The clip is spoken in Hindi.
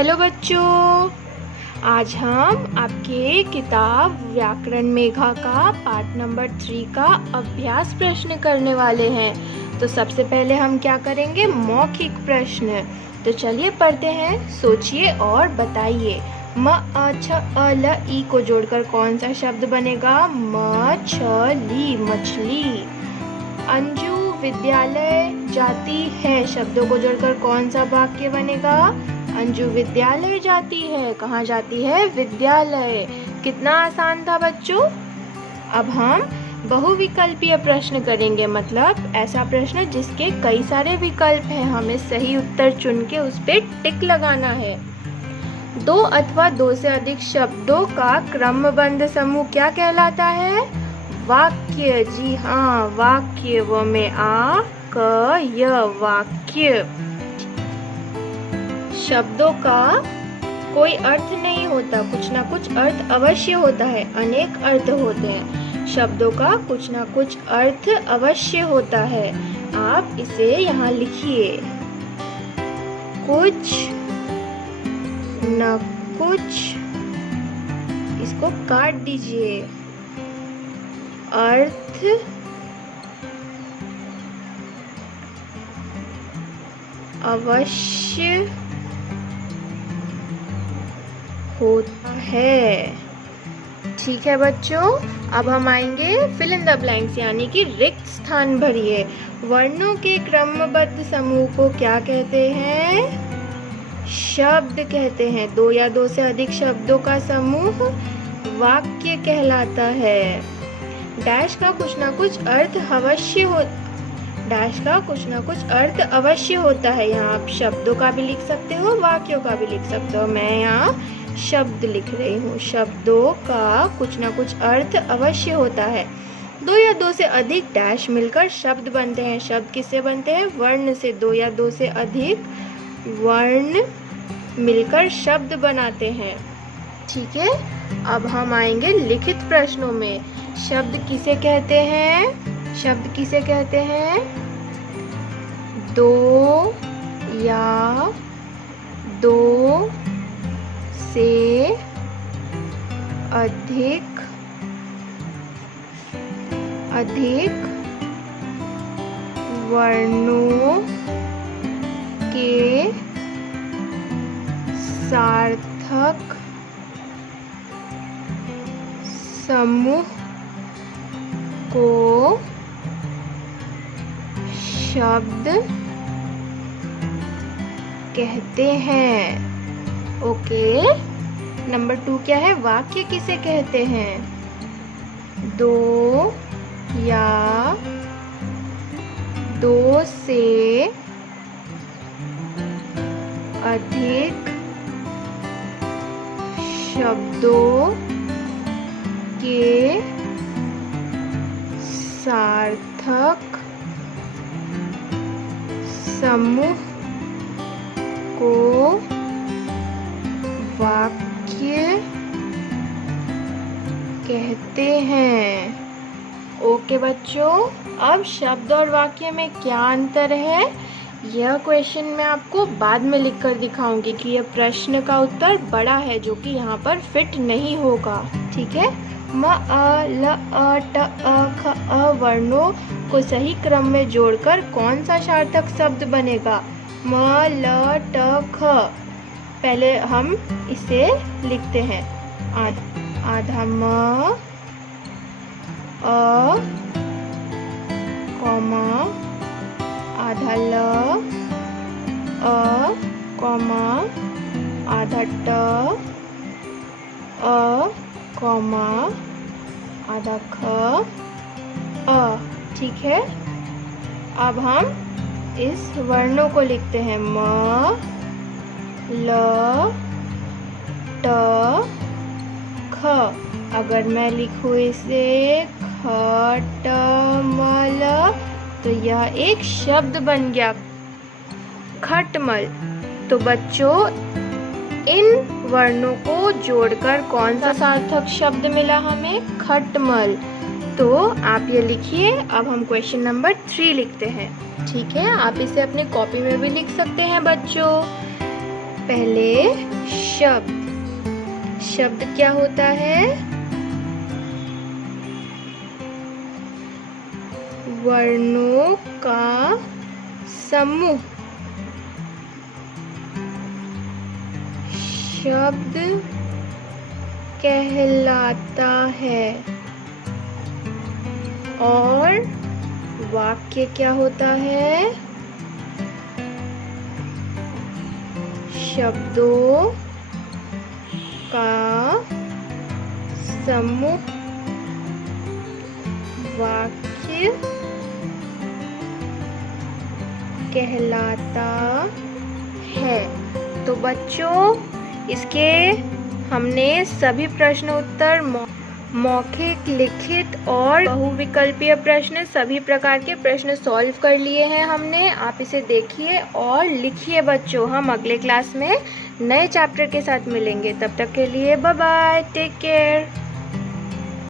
हेलो बच्चों, आज हम आपके किताब व्याकरण मेघा का पाठ नंबर 3 का अभ्यास प्रश्न करने वाले हैं। तो सबसे पहले हम क्या करेंगे, मौखिक प्रश्न। तो चलिए पढ़ते हैं, सोचिए और बताइए। म अ छ अ ल ई को जोड़कर कौन सा शब्द बनेगा? मछली, मछली। अंजू विद्यालय जाती है शब्दों को जोड़कर कौन सा वाक्य बनेगा? अंजू विद्यालय जाती है। कहाँ जाती है? विद्यालय। कितना आसान था बच्चों। अब हम बहुविकल्पीय प्रश्न करेंगे, मतलब ऐसा प्रश्न जिसके कई सारे विकल्प हैं। हमें सही उत्तर चुन के उस पे टिक लगाना है। दो अथवा दो से अधिक शब्दों का क्रमबद्ध समूह क्या कहलाता है? वाक्य। जी हाँ, वाक्य। व में आ क य, वाक्य। शब्दों का कोई अर्थ नहीं होता, कुछ ना कुछ अर्थ अवश्य होता है। अनेक अर्थ होते हैं, शब्दों का कुछ ना कुछ अर्थ अवश्य होता है। आप इसे यहाँ लिखिए, कुछ न कुछ। इसको काट दीजिए। अर्थ अवश्य होता है। ठीक है बच्चों, अब हम आएंगे फिल इन द ब्लैंक्स, यानी कि रिक्त स्थान भरिए। वर्णों के क्रमबद्ध समूह को क्या कहते हैं? शब्द कहते हैं। दो या दो से अधिक शब्दों का समूह वाक्य कहलाता है। डैश का कुछ ना कुछ अर्थ अवश्य हो, डैश का कुछ ना कुछ अर्थ अवश्य होता है। यहाँ आप शब्दों का भी लिख सकते हो, वाक्यों का भी लिख सकते हो। मैं यहाँ शब्द लिख रही हूँ। शब्दों का कुछ ना कुछ अर्थ अवश्य होता है। दो या दो से अधिक डैश मिलकर शब्द बनते हैं। शब्द किससे बनते हैं? वर्ण से। दो या दो से अधिक वर्ण मिलकर शब्द बनाते हैं। ठीक है, अब हम आएंगे लिखित प्रश्नों में। शब्द किसे कहते हैं? शब्द किसे कहते हैं? दो या दो से अधिक वर्णों के सार्थक समूह को शब्द कहते हैं। ओके, नंबर 2 क्या है? वाक्य किसे कहते हैं? दो या दो से अधिक शब्दों के सार्थक समूह को वाक्य कहते हैं। ओके बच्चों, अब शब्द और वाक्य में क्या अंतर है, यह क्वेश्चन मैं आपको बाद में लिखकर दिखाऊंगी कि यह प्रश्न का उत्तर बड़ा है, जो कि यहाँ पर फिट नहीं होगा। ठीक है, म अ ल अ ट अ ख अ वर्णों को सही क्रम में जोड़कर कौन सा सार्थक शब्द बनेगा? म ल ट ख। पहले हम इसे लिखते हैं। आधा म अ कॉमा आधा ल अ कॉमा आधा ट अ कॉमा आधा ख अ। ठीक है, अब हम इस वर्णों को लिखते हैं। म ल ट ख। अगर मैं लिखूँ इसे ख ट म ल, तो यह एक शब्द बन गया, खटमल। तो बच्चों, इन वर्णों को जोड़कर कौन सा सार्थक शब्द मिला हमें? खटमल। तो आप ये लिखिए। अब हम क्वेश्चन नंबर 3 लिखते हैं। ठीक है, आप इसे अपनी कॉपी में भी लिख सकते हैं बच्चों। पहले शब्द। शब्द क्या होता है? वर्णों का समूह। शब्द कहलाता है। और वाक्य क्या होता है? शब्दों का समूह। वाक्य कहलाता है। तो बच्चों, इसके हमने सभी प्रश्न उत्तर मौखिक, लिखित और बहुविकल्पीय प्रश्न, सभी प्रकार के प्रश्न सॉल्व कर लिए हैं हमने। आप इसे देखिए और लिखिए बच्चों। हम अगले क्लास में नए चैप्टर के साथ मिलेंगे। तब तक के लिए बाय बाय, टेक केयर।